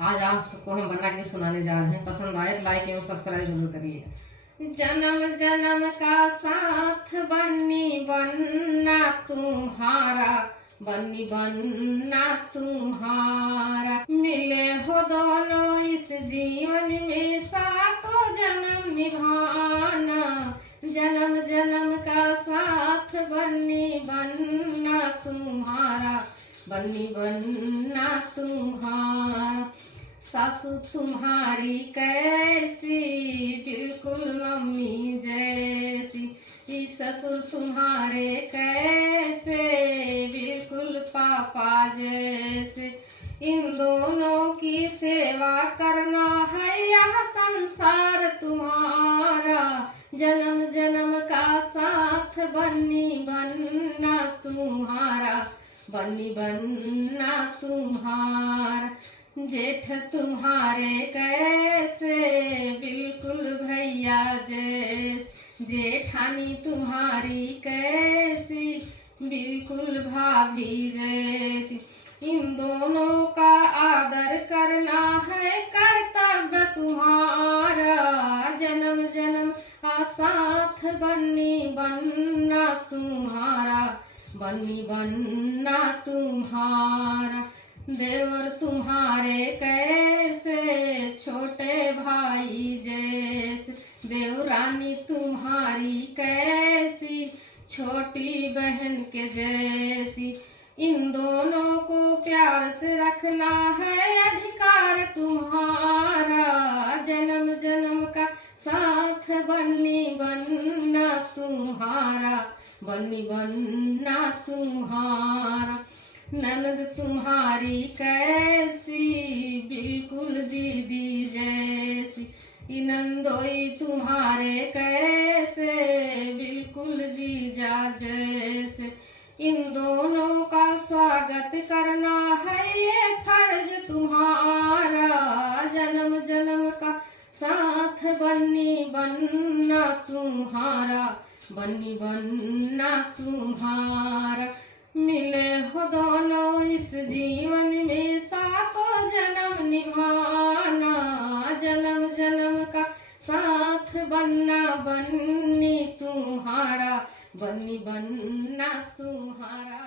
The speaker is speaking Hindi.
आज आप सबको हम बना के सुनाने जा रहे हैं। पसंद आए तो लाइक एवं सब्सक्राइब जरूर करिए। जन्म जन्म का साथ बन्नी बनना तुम्हारा, बन्नी बनना तुम्हारा। मिले हो दोनों इस जीवन में, सातों जन्म निभाना। जन्म जन्म का साथ बन्नी बनना तुम्हारा, बन्नी बनना तुम्हारा। सासू तुम्हारी कैसी, बिल्कुल मम्मी जैसी। ससुर तुम्हारे कैसे, बिल्कुल पापा जैसे। इन दोनों की सेवा करना है यह संसार तुम्हारा। जन्म जन्म का साथ बन्नी बनना तुम्हारा, बन्नी बनना तुम्हारा। जेठ तुम्हारे कैसे, बिल्कुल भैया जैसे। जेठानी तुम्हारी कैसी, बिल्कुल भाभी जैसी। इन दोनों का आदर करना है कर्तव्य तुम्हारा। जन्म जन्म का साथ बन्नी बनना तुम्हारा, बन्नी बनना तुम्हारा। देवर तुम्हारे कैसे, छोटे भाई जैसे। देवरानी तुम्हारी कैसी, छोटी बहन के जैसी। इन दोनों को प्यार से रखना है अधिकार तुम्हारा। जन्म जन्म का साथ बन्नी बनना तुम्हारा, बन्नी बनना तुम्हारा। ननद तुम्हारी कैसी, बिल्कुल दीदी जैसी। नंदोई तुम्हारे कैसे, बिल्कुल जीजा जैसे। इन दोनों का स्वागत करना है ये फर्ज तुम्हारा। जन्म जन्म का साथ बन्नी बनना तुम्हारा, बन्नी बनना तुम्हारा। मिले हो दोनों इस जीवन में, सातों जन्म निभाना। जन्म जन्म का साथ बनना बन्नी तुम्हारा, बन्नी बनना तुम्हारा।